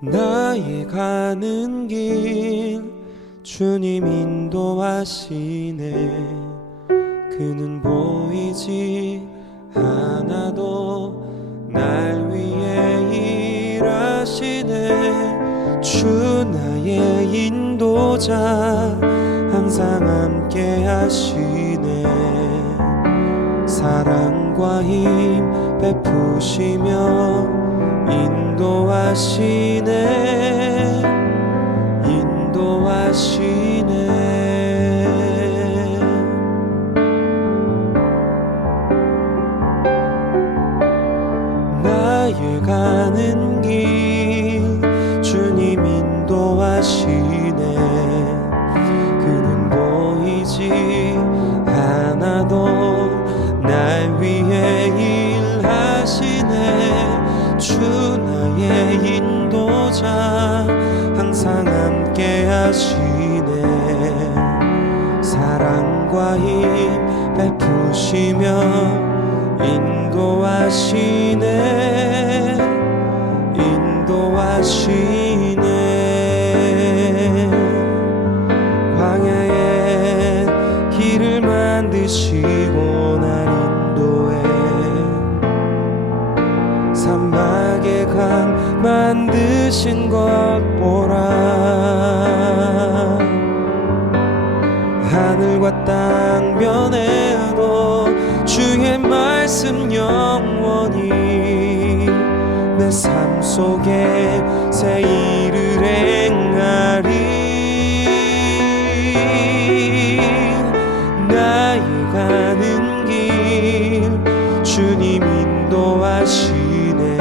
나의 가는 길 주님 인도하시네. 그는 보이지 않아도 날 위해 일하시네. 주 나의 인도자 항상 함께 하시네. 사랑과 힘 베푸시며 인도하시네. 인도하시네. 나의 가는 길 주님 인도하시네. 그는 보이지 않아도 날 위해 일하시네. 주 나의 인도자 항상 함께 하시네. 사랑과 힘 베푸시며 인도하시네. 인도하시네. 광야에 길을 만드시고 날 인도해. 사막에 강 만드신 것 보라. 하늘과 땅 변해도 주의 말씀 영원히 내 삶 속에 새 일을 행하리. 나의 가는 길 주님 인도하시네.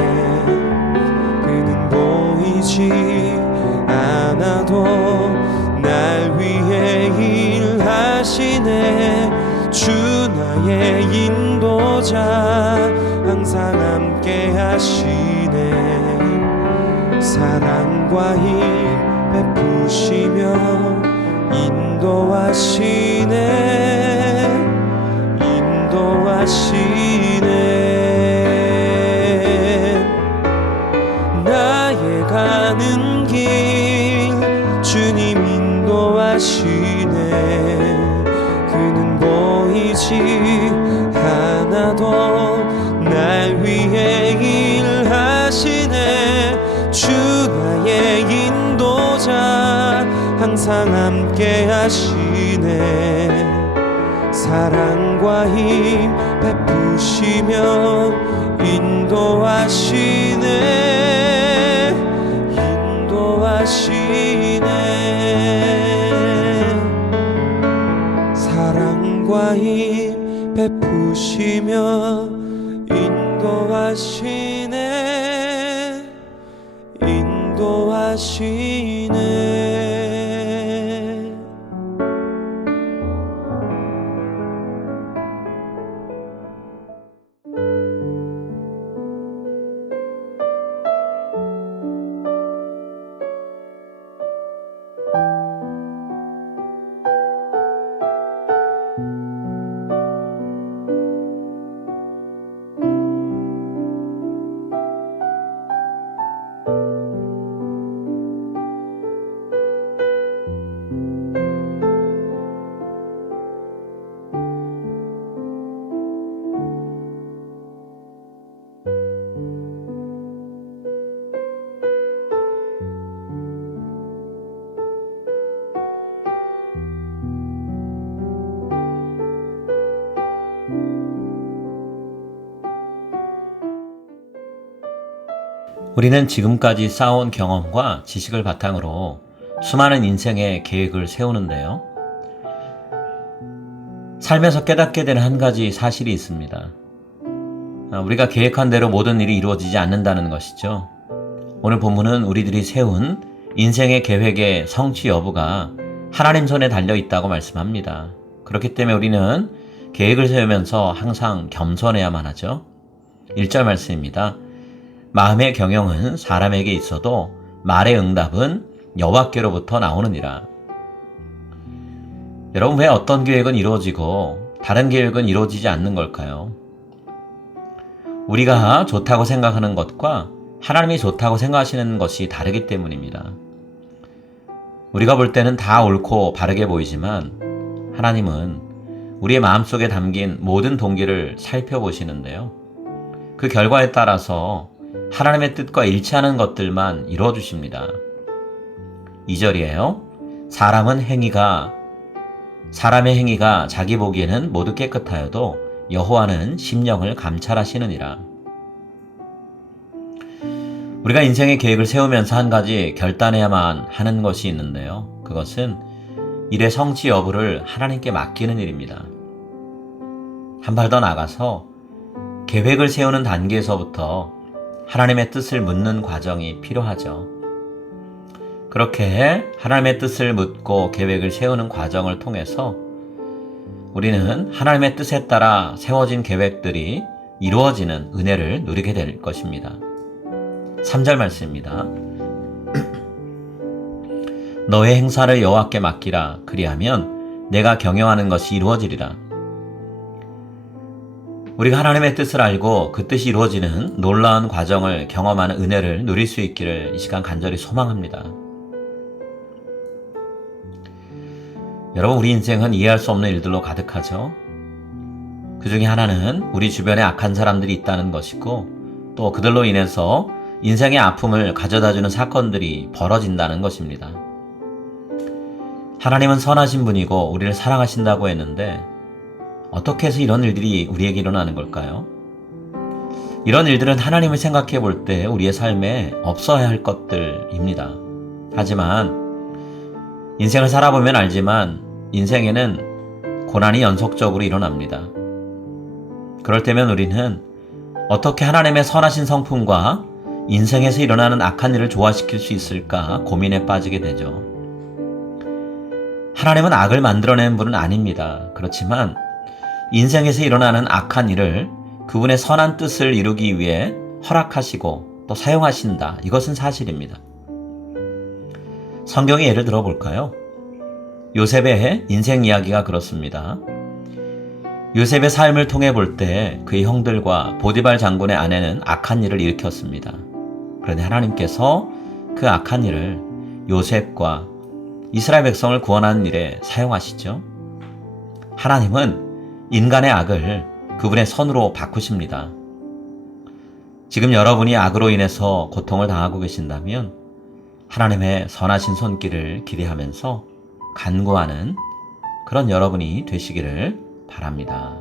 그는 보이지 않아도 날 위해 일하시네. 주 나의 인도자 항상 함께 하시네. 사랑과 힘 베푸시며 인도하시네. 인도하시네. 나의 가는 길 주님 인도하시네. 그는 보이지 않아도 날 위해 일하시네. 주 나의 인도자 항상 함께 하시네. 사랑과 힘 베푸시며 인도하시네. 인도하시네. 사랑과 힘 베푸시며 인도하시네. 인도하시네. 우리는 지금까지 쌓아온 경험과 지식을 바탕으로 수많은 인생의 계획을 세우는데요. 살면서 깨닫게 되는 한 가지 사실이 있습니다. 우리가 계획한 대로 모든 일이 이루어지지 않는다는 것이죠. 오늘 본문은 우리들이 세운 인생의 계획의 성취 여부가 하나님 손에 달려있다고 말씀합니다. 그렇기 때문에 우리는 계획을 세우면서 항상 겸손해야만 하죠. 1절 말씀입니다. 마음의 경영은 사람에게 있어도 말의 응답은 여호와께로부터 나오느니라. 여러분, 왜 어떤 계획은 이루어지고 다른 계획은 이루어지지 않는 걸까요? 우리가 좋다고 생각하는 것과 하나님이 좋다고 생각하시는 것이 다르기 때문입니다. 우리가 볼 때는 다 옳고 바르게 보이지만 하나님은 우리의 마음속에 담긴 모든 동기를 살펴보시는데요. 그 결과에 따라서 하나님의 뜻과 일치하는 것들만 이루어 주십니다. 2절이에요. 사람의 행위가 자기 보기에는 모두 깨끗하여도 여호와는 심령을 감찰하시느니라. 우리가 인생의 계획을 세우면서 한 가지 결단해야만 하는 것이 있는데요. 그것은 일의 성취 여부를 하나님께 맡기는 일입니다. 한 발 더 나가서 계획을 세우는 단계에서부터 하나님의 뜻을 묻는 과정이 필요하죠. 그렇게 하나님의 뜻을 묻고 계획을 세우는 과정을 통해서 우리는 하나님의 뜻에 따라 세워진 계획들이 이루어지는 은혜를 누리게 될 것입니다. 3절 말씀입니다. 너의 행사를 여호와께 맡기라. 그리하면 내가 경영하는 것이 이루어지리라. 우리가 하나님의 뜻을 알고 그 뜻이 이루어지는 놀라운 과정을 경험하는 은혜를 누릴 수 있기를 이 시간 간절히 소망합니다. 여러분, 우리 인생은 이해할 수 없는 일들로 가득하죠. 그 중에 하나는 우리 주변에 악한 사람들이 있다는 것이고, 또 그들로 인해서 인생의 아픔을 가져다주는 사건들이 벌어진다는 것입니다. 하나님은 선하신 분이고 우리를 사랑하신다고 했는데 어떻게 해서 이런 일들이 우리에게 일어나는 걸까요? 이런 일들은 하나님을 생각해 볼 때 우리의 삶에 없어야 할 것들입니다. 하지만 인생을 살아보면 알지만 인생에는 고난이 연속적으로 일어납니다. 그럴 때면 우리는 어떻게 하나님의 선하신 성품과 인생에서 일어나는 악한 일을 조화시킬 수 있을까 고민에 빠지게 되죠. 하나님은 악을 만들어낸 분은 아닙니다. 그렇지만 인생에서 일어나는 악한 일을 그분의 선한 뜻을 이루기 위해 허락하시고 또 사용하신다. 이것은 사실입니다. 성경의 예를 들어볼까요? 요셉의 인생 이야기가 그렇습니다. 요셉의 삶을 통해 볼 때 그의 형들과 보디발 장군의 아내는 악한 일을 일으켰습니다. 그런데 하나님께서 그 악한 일을 요셉과 이스라엘 백성을 구원하는 일에 사용하시죠. 하나님은 인간의 악을 그분의 선으로 바꾸십니다. 지금 여러분이 악으로 인해서 고통을 당하고 계신다면 하나님의 선하신 손길을 기대하면서 간구하는 그런 여러분이 되시기를 바랍니다.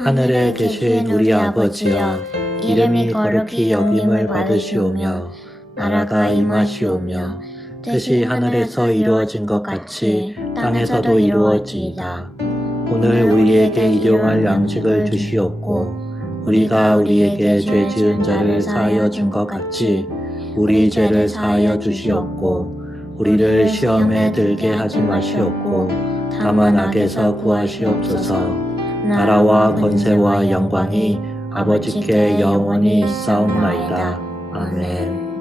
하늘에 계신 우리 아버지여, 이름이 거룩히 여김을 받으시오며 나라가 임하시오며 뜻이 하늘에서 이루어진 것 같이 땅에서도 이루어지이다. 오늘 우리에게 일용할 양식을 주시옵고 우리가 우리에게 죄 지은 자를 사하여 준 것 같이 우리 죄를 사하여 주시옵고 우리를 시험에 들게 하지 마시옵고 다만 악에서 구하시옵소서. 나라와 권세와 영광이 아버지께 영원히 있사옵나이다. 아멘.